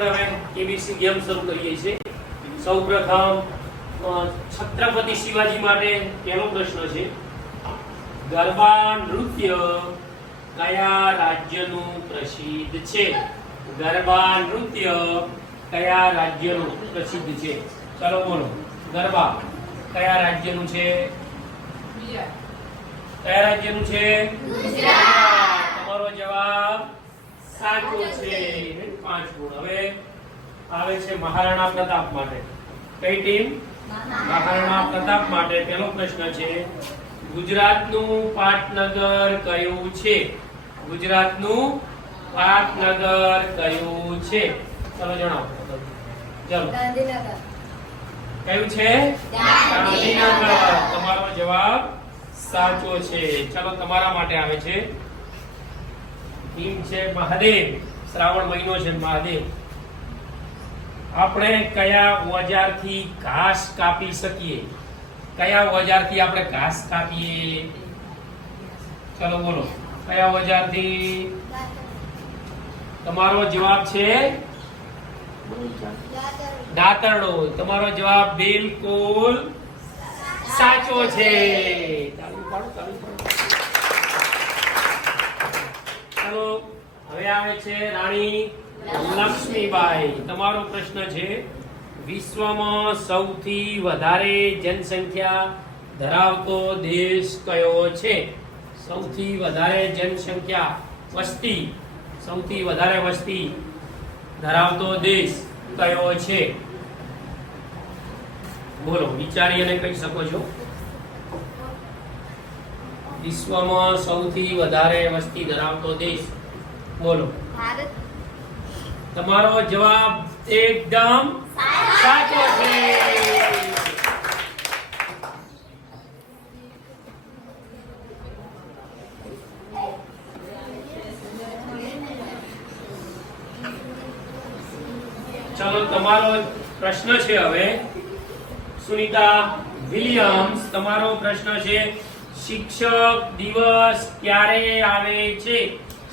હવે KBC game શરૂ કરીએ છીએ। સૌપ્રથમ છત્રપતિ શિવાજી માટે પહેલો પ્રશ્ન છે, ગરબા નૃત્ય કયા રાજ્યનું પ્રસિદ્ધ છે? ગરબા નૃત્ય કયા રાજ્યનું પ્રસિદ્ધ છે? ચાલો બોલો, ગરબા કયા રાજ્યનું છે? કયા રાજ્યનું છે? ગુજરાત। તમારો જવાબ સાચો છે, 5 ગુણ। હવે આવે છે મહારાણા પ્રતાપ માટે। કઈ ટીમ? મહારાણા પ્રતાપ માટે પહેલો પ્રશ્ન છે, ગુજરાતનું પાટનગર કયું છે? ગુજરાતનું પાટનગર કયું છે? ચલો જણાવો। ચલો, ગાંધીનગર। કયું છે? ગાંધીનગર। તમારો જવાબ સાચો છે। ચલો, તમારા માટે આવે છે ટીમ છે મહાદેવ। શ્રાવણ મહિનો છે, મહાદેવ। આપણે કયા ઓજારથી ઘાસ કાપી શકીએ? કયા ઓજારથી આપણે ઘાસ કાપીએ? ચલો બોલો, કયા ઓજારથી? તમારો જવાબ છે દાતરડો। તમારો જવાબ બિલકુલ સાચો છે। ચાલુ પાડો, ચાલુ પાડો। ચાલો, હવે આવે છે રાણી લક્ષ્મીબાઈ। તમારો પ્રશ્ન છે, વિશ્વમાં સૌથી વધારે જનસંખ્યા ધરાવતો દેશ કયો છે? સૌથી વધારે જનસંખ્યા, વસ્તી, સૌથી વધારે વસ્તી ધરાવતો દેશ કયો છે? બોલો, વિચારી અને કહી શકો છો। વિશ્વમાં સૌથી વધારે વસ્તી ધરાવતો દેશ, બોલો। ભારત। તમારો જવાબ એકદમ સાચો છે। ચલો, તમારો પ્રશ્ન છે હવે સુનિતા વિલિયમ્સ। તમારો પ્રશ્ન છે, શિક્ષક દિવસ ક્યારે આવે છે?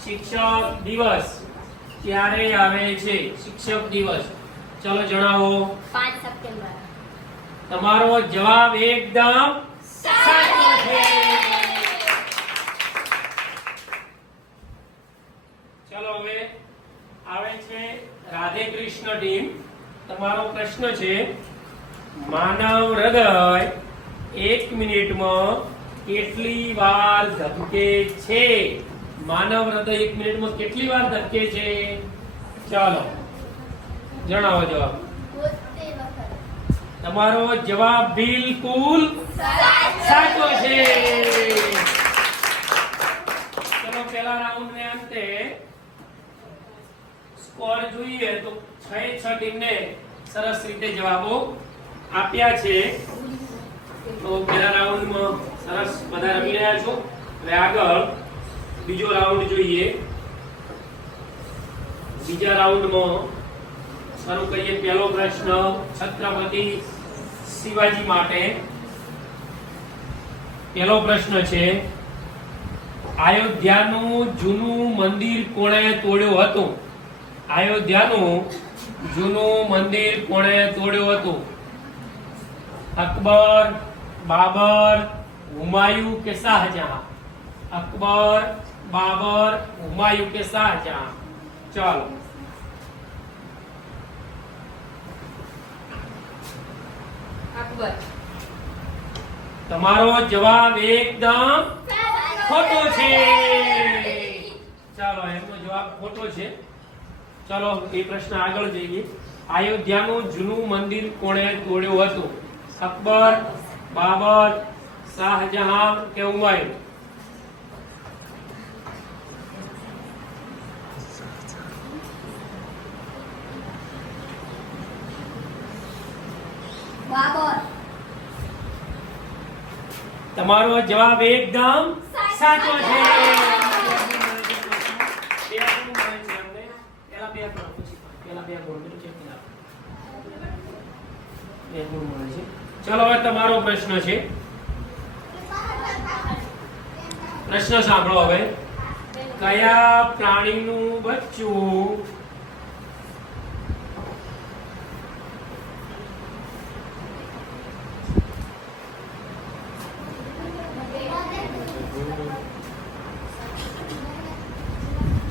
શિક્ષક દિવસ ક્યારે આવે છે? શિક્ષક દિવસ, ચલો જણાવો। 5 સપ્ટેમ્બર। તમારો જવાબ એકદમ સાચો છે। ચલો, હવે આવે છે રાધે કૃષ્ણ ટીમ। તમારો પ્રશ્ન છે, માનવ હૃદય 1 મિનિટમાં કેટલી વાર ધબકે છે? માનવ હૃદય 1 મિનિટમાં કેટલી વાર ધબકે છે? ચાલો જણાવો જવાબ। 72 વખત। તમારો જવાબ બિલકુલ સાચો છે। ચલો, પહેલા રાઉન્ડ ને અંતે સ્કોર જોઈએ તો 6 ટીમને સરસ રીતે જવાબો આપ્યા છે। તો પહેલા રાઉન્ડમાં સરસ બધા રમી રહ્યા છો। હવે આગળ બીજો રાઉન્ડ જોઈએ। બીજા રાઉન્ડમાં શરૂ કરીએ। પહેલો પ્રશ્ન છત્રપતિ શિવાજી માટે। પહેલો પ્રશ્ન છે, અયોધ્યાનું જૂનું મંદિર કોણે તોડ્યું હતું? અયોધ્યાનું જૂનું મંદિર કોણે તોડ્યું હતું? અકબર, બાબર, હુમાયુ કે શાહજહાં? અકબર, બાબર, હુમાયુ કે શાહજહાં? ચાલો, અકબર। તમારો જવાબ એકદમ ખોટો છે। ચાલો, એમનો જવાબ ખોટો છે। ચાલો, એ પ્રશ્ન આગળ જઈએ। અયોધ્યાનું જૂનું મંદિર કોણે તોડ્યું હતું? અકબર, બાબર, શાહજહાં કે હુમાયુ? બાબર। તમારો જવાબ એકદમ સાચો છે। ચલો, હવે તમારો પ્રશ્ન છે। પ્રશ્ન સાંભળો હવે। કયા પ્રાણીનું બચ્ચું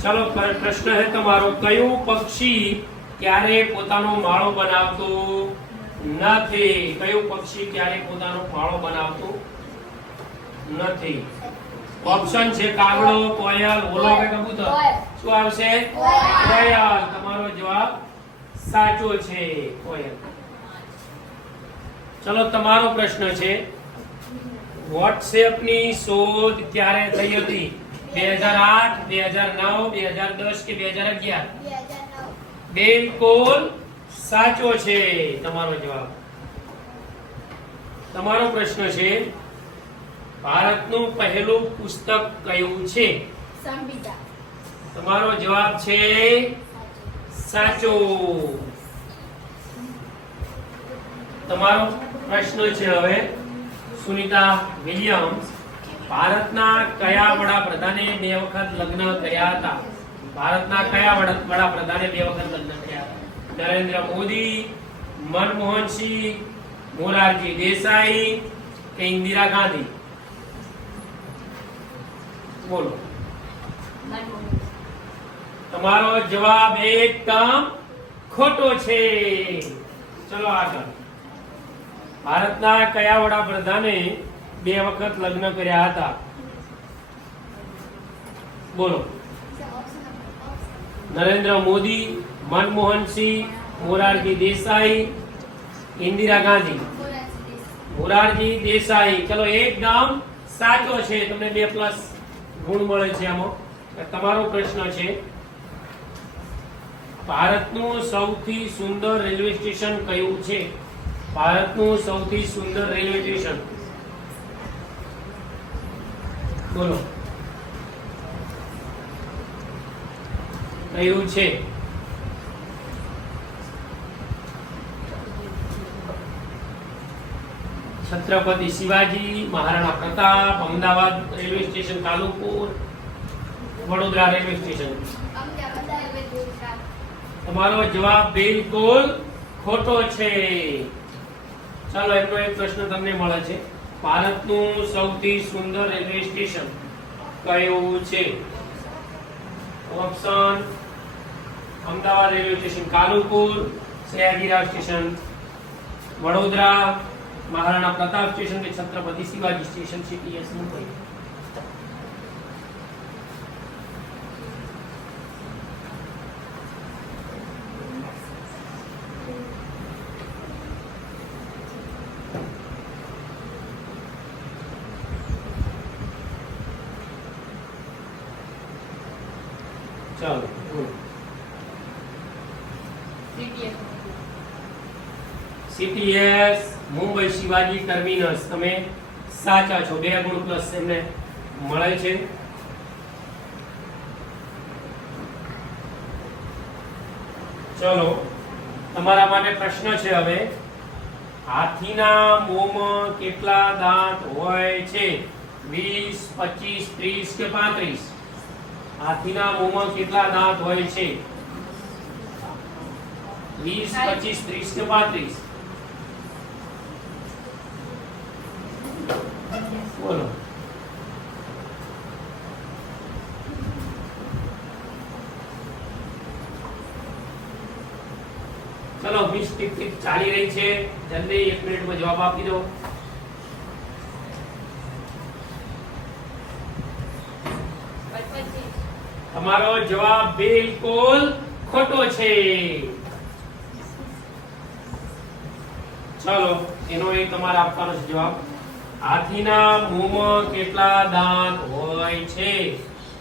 ચલો પ્રશ્ન है તમારો, કયું પક્ષી ક્યારે પોતાનો માળો બનાવતું નથી? કયું પક્ષી ક્યારે પોતાનો માળો બનાવતું નથી? ઓપ્શન છે કાગડો, કોયલ, ઓલો કે કબૂતર. શું આવશે? કોયલ. તમારો જવાબ સાચો છે, કોયલ. ચલો તમારો પ્રશ્ન છે, વોટ્સએપ ની શોધ ક્યારે થઈ હતી? 2008, 2009, 2010 કે 2011? 2009. બિલકુલ સાચો છે તમારો જવાબ. તમારો પ્રશ્ન છે, ભારતનું પહેલું પુસ્તક કયું છે? સંવિધાન. તમારો જવાબ છે સાચો. તમારો પ્રશ્ન છે હવે, સુનિતા વિલિયમ્સ ભારતના કયા વડાપ્રધાને 2 વખત લગ્ન કર્યા હતા? ભારતના કયા વડાપ્રધાને 2 વખત લગ્ન કર્યા હતા? નરેન્દ્ર મોદી, મનમોહન સિંહ, મોરારજી દેસાઈ કે ઇન્દિરા ગાંધી? બોલો. તમારો જવાબ એકદમ ખોટો છે. ચલો આગળ. ભારતના કયા વડાપ્રધાને 2 વખત લગ્ન કર્યા હતા? બોલો. નરેન્દ્ર મોદી, મનમોહન સિંહ, મોરારજી દેસાઈ, ઇન્દિરા ગાંધી? મોરારજી દેસાઈ. ચલો એકદમ સાચો છે, તમને 2+ ગુણ મળે છે આમાં. તમારો પ્રશ્ન છે, ભારતનું સૌથી સુંદર રેલવે સ્ટેશન કયું છે? ભારતનું સૌથી સુંદર રેલવે સ્ટેશન? બોલો. કયું છે? Chhatrapati Shivaji, Maharana Pratap, Ahmedabad railway station, Kalupur, Vadodara railway station? તમારો જવાબ બિલકુલ ખોટો છે. ચાલો એનો એક પ્રશ્ન તમને મળે છે, ભારતનું સૌથી સુંદર રેલવે સ્ટેશન કયું છે? Option: Ahmedabad railway station, Kalupur, Sayajirao station, Vadodara, Maharana Pratap station કે છત્રપતિ શિવાજી સ્ટેશન, CTS મુંબઈ? ચાલો CTS મુંબઈ શિવાજી ટર્મિનસ. તમે સાચા છો, 2 ગુણ પ્લસ એમને મળે છે. ચલો તમારા માટે પ્રશ્ન છે હવે, હાથીના મોંમાં કેટલા દાંત હોય છે? 20, 25, 30 કે 35? હાથીના મોંમાં કેટલા દાંત હોય છે? 20, 25, 30 કે 35? બોલો. ચલો 20 ટિક ચાલી રહી છે, જલ્દી 1 મિનિટમાં જવાબ આપી દો. તમારો જવાબ બિલકુલ ખોટો છે. ચલો એનો એક તમારે આપવાનો છે જવાબ. હાથીના મોંમાં કેટલા દાંત હોય છે?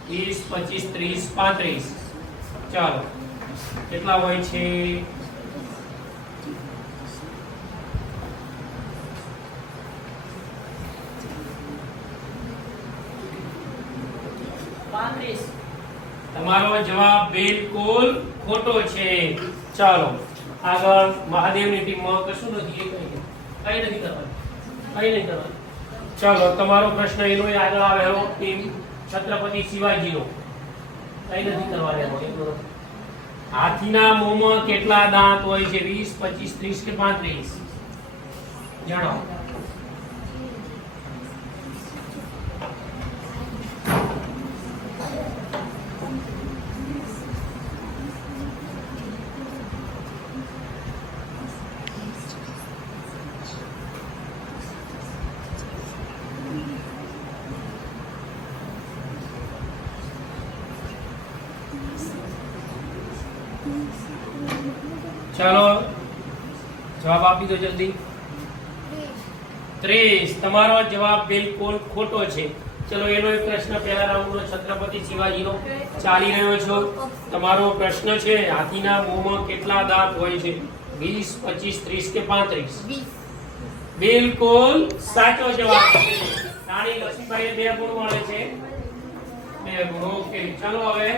20, 25, 30, 35? ચાલો કેટલા હોય છે? તમારો જવાબ બિલકુલ ખોટો છે. ચાલો આગળ. મહાદેવની ટીમમાં કશું નથી, કઈ નથી કરવાનું. ચાલો તમારો પ્રશ્ન એનો આગળ આવેલો, ટીમ છત્રપતિ શિવાજીનો. કઈ નથી કરવાનું. હાથીના મોંમાં કેટલા દાંત હોય છે? 20, 25, 30 કે 35? જણાવો. ચાલો જવાબ આપી દો જલ્દી. 30. તમારો જવાબ બિલકુલ ખોટો છે. ચલો એનો એક પ્રશ્ન પહેલા રાઉન્ડનો છત્રપતિ શિવાજીનો ચાલી રહ્યો છો. તમારો પ્રશ્ન છે હાથીના મોંમાં કેટલા દાંત હોય છે? 20, 25, 30 કે 35? બિલકુલ સાચો જવાબ છે. રાણી લક્ષ્મીબાઈએ 2 ગુણ મળે છે. 2 ગુણ. ઓકે ચલો હવે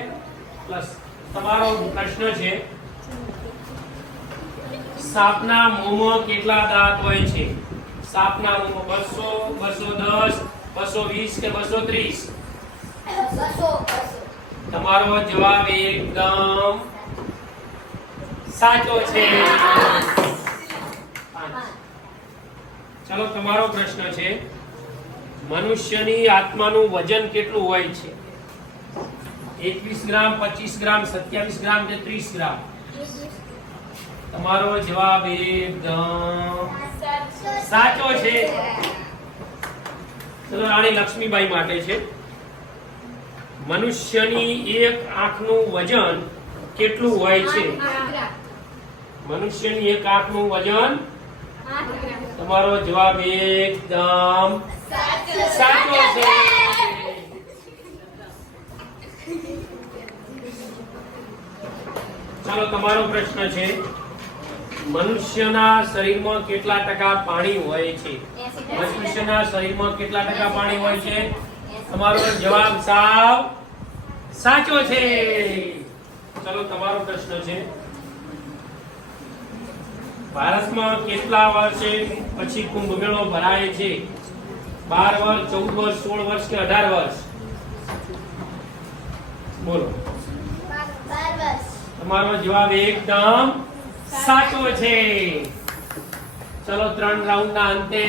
પ્લસ તમારો પ્રશ્ન છે સાપના મોંમાં કેટલા દાંત હોય છે? સાપના મોંમાં 200, 210, 220 કે 230? 200. તમારો જવાબ એકદમ સાચો છે. 5. ચલો તમારો પ્રશ્ન છે મનુષ્યની આત્માનું વજન કેટલું હોય છે? 21 ગ્રામ, 25 ગ્રામ, 27 ગ્રામ કે 30 ગ્રામ? તમારો જવાબ એકદમ સાચો છે. ચલો રાણી લક્ષ્મીબાઈ માટે છે મનુષ્યની એક આંખનું વજન કેટલું હોય છે? મનુષ્યની એક આંખનું વજન તમારો જવાબ એકદમ સાચો છે. ચાલો તમારો પ્રશ્ન છે મનુષ્યના શરીરમાં કેટલા ટકા પાણી હોય છે? મનુષ્યના શરીરમાં કેટલા ટકા પાણી હોય છે? તમારો જવાબ સાવ સાચો છે. ચલો તમારો પ્રશ્ન છે ભારતમાં કેટલા વર્ષે પછી કુંભ મેળો ભરાય છે? 12 વર્ષ, 14 વર્ષ, 16 વર્ષ કે 18 વર્ષ? બોલો. 12 વર્ષ. તમારો જવાબ એકદમ સાચો છે. ચલો 3 રાઉન્ડના અંતે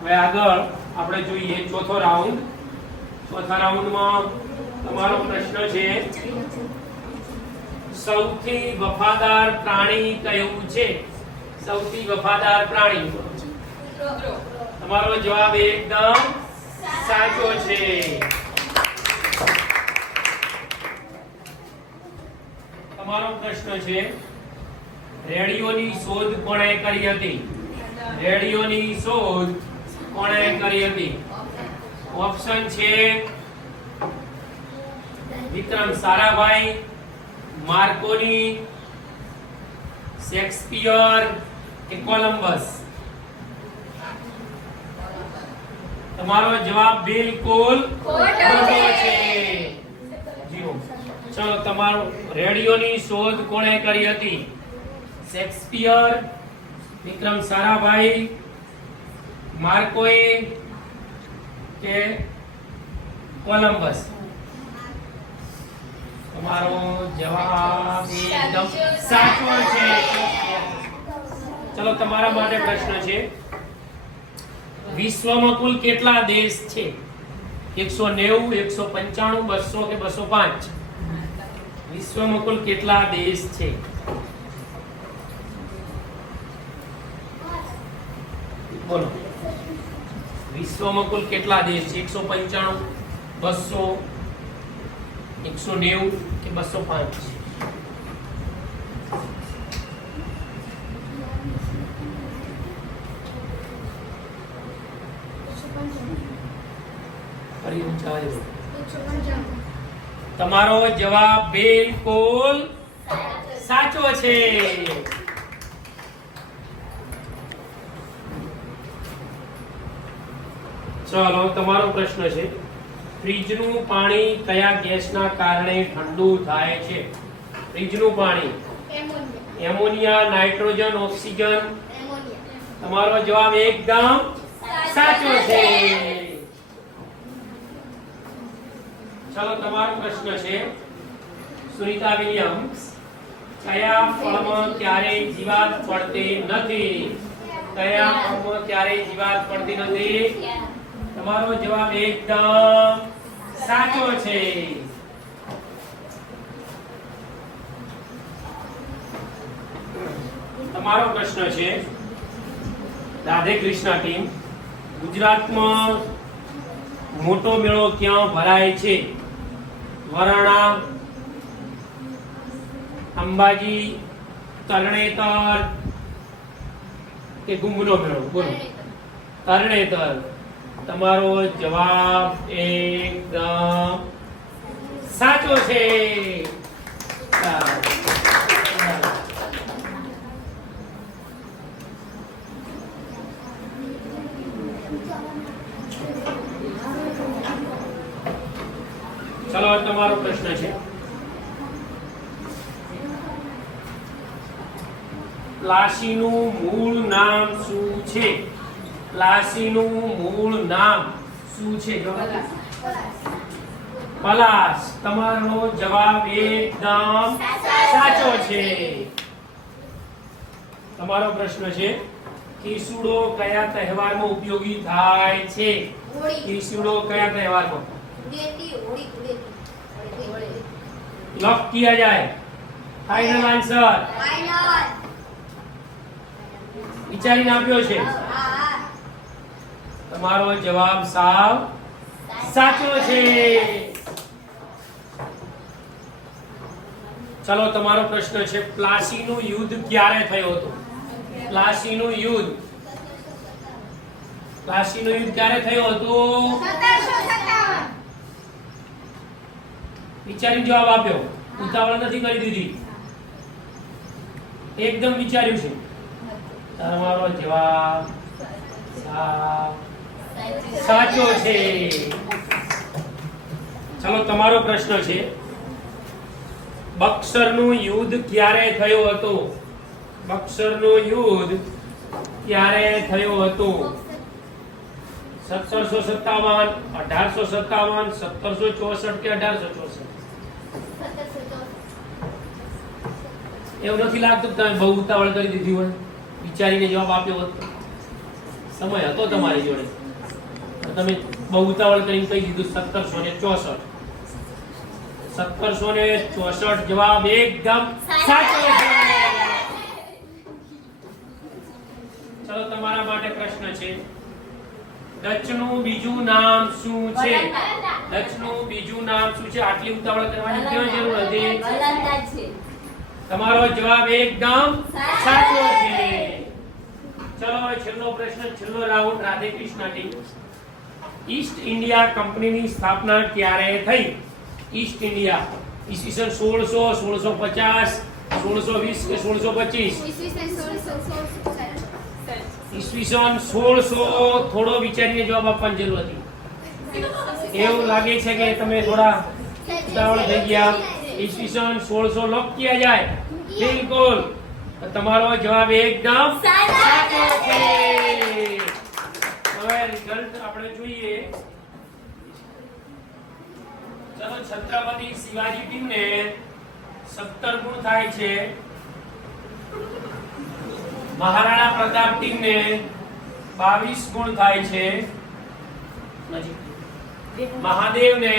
હવે આગળ આપણે જોઈએ ચોથો રાઉન્ડ. ચોથા રાઉન્ડમાં તમારો પ્રશ્ન છે સૌથી વફાદાર પ્રાણી કયું છે? સૌથી વફાદાર પ્રાણી. તમારો જવાબ એકદમ સાચો છે. તમારો પ્રશ્ન છે રેડિયોની શોધ કોણે કરી હતી? રેડિયોની શોધ કોણે કરી હતી? ઓપ્શન છે વિક્રમ સારાભાઈ, માર્કોની, શેક્સપિયર કે કોલંબસ? તમારો જવાબ બિલકુલ ખોટો છે. 0. ચલો તમારો રેડિયોની શોધ કોણે કરી હતી? શેક્સપિયર, વિક્રમ સારાભાઈ, માર્કોએ કે કોલંબસ? તમારો જવાબ એકદમ સાચો છે. ચલો તમારા માટે પ્રશ્ન છે વિશ્વમાં કુલ કેટલા દેશ છે? 190, 195, 200 કે 205? વિશ્વમાં કુલ કેટલા દેશ છે? બોલો. વિશ્વમાં કુલ કેટલા દેશ છે? 195, 200, 190 કે 205? તમારો જવાબ બિલકુલ સાચો છે. ચાલો તમારો પ્રશ્ન છે ફ્રીજનું પાણી કયા ગેસના કારણે ઠંડુ થાય છે? ફ્રીજનું પાણી એમોનિયા, નાઇટ્રોજન, ઓક્સિજન? તમારો જવાબ એકદમ સાચો છે. ચાલો તમારો પ્રશ્ન છે સુનિતા વિલિયમ્સ કયા ફળમાં ક્યારેય જીવાત પડતી નથી? કયા ફળમાં ક્યારેય જીવાત પડતી નથી? તમારો જવાબ એકદમ સાચો છે. તમારો પ્રશ્ન છે રાધે કૃષ્ણ ટીમ ગુજરાતમાં મોટો મેળો ક્યાં ભરાય છે? વરાણા, અંબાજી, તરણેતર કે ગુંગનો મેળો? બોલો. તરણેતર. તમારો જવાબ એકદમ સાચો છે. ચલો તમારો પ્રશ્ન છે. પ્લાસીનું મૂળ નામ શું છે? પ્લાસીનું મૂળ નામ શું છે? પલાશ. તમારો જવાબ એકદમ સાચો છે. તમારો પ્રશ્ન છે ખીસુડો કયા તહેવારમાં ઉપયોગી થાય છે? ખીસુડો કયા તહેવારમાં लॉक किया जाए? फाइनल आंसर વિચારીને આપ્યો છે. તમારો જવાબ સાવ સાચો છે. ચલો તમારો પ્રશ્ન છે પ્લાસીનું યુદ્ધ ક્યારે થયું હતું? પ્લાસીનું યુદ્ધ ક્યારે થયું હતું? વિચારીને જવાબ આપ્યો. ઉતાવળ નથી કરી દીધી. એકદમ વિચાર્યું છે. તમારો જવાબ સાચો છે. ચલો તમારો પ્રશ્ન છે બક્સરનું યુદ્ધ ક્યારે થયું હતું? બક્સરનું યુદ્ધ ક્યારે થયું હતું? 1757, 1857, 1764 કે 1864? એવું નથી લાગતું કે તમે બહુ ઉતાવળ કરી દીધી હોય, વિચારીને જવાબ આપ્યો હોત? સમય હતો તમારી જોડે, તમે બહુ ઉતાવળ કરીને કહી દીધું 1764. 1764 જવાબ એકદમ સાચો છે. ચલો તમારા માટે પ્રશ્ન છે ડચનું બીજું નામ શું છે? ડચનું બીજું નામ શું છે? આટલી ઉતાવળ કરવાની ક્યાં જરૂર હતી? તમારો જવાબ એકદમ સાચો છે. ચલો હવે છેલ્લો પ્રશ્ન, છેલ્લો round. Radhe Krishna team. East India કંપનીની સ્થાપના ક્યારે થઈ? ઈસ્ટ ઇન્ડિયા ઈસવીસન 1600, 1650, 1620 કે 1625? ઈસવીસન 1600. થોડો વિચારીને જવાબ આપવાની જરૂર હતી. એવું લાગે છે કે તમે થોડા ઉતાવળ થઈ ગયા. ઈસવીસન 1600 લોક કિયા જાય? બિલકુલ. તમારો જવાબ એકદમ સાચો છે. હવે રિઝલ્ટ આપણે જોઈએ. ચલો છત્રપતિ શિવાજી ટીમને 17 ગુણ થાય છે. મહારાણા પ્રતાપ ટીમને 22 ગુણ થાય છે. મહાદેવને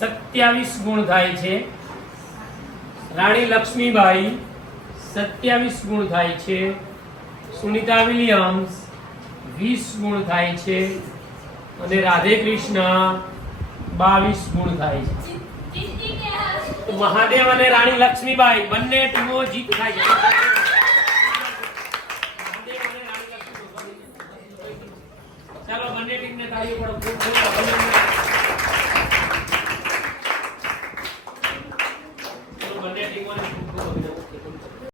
27 ગુણ થાય છે. રાણી લક્ષ્મીબાઈ 27 ગુણ થાય છે. સુનિતા વિલિયમ્સ 20 ગુણ થાય છે. અને રાધે કૃષ્ણ 22 ગુણ થાય છે. મહાદેવ અને રાણી લક્ષ્મીબાઈ બંને ટીમો જીત થાય છે. ચાલો બંને ટીમને તાળીઓ પાડો. ખૂબ ખૂબ અભિનંદન.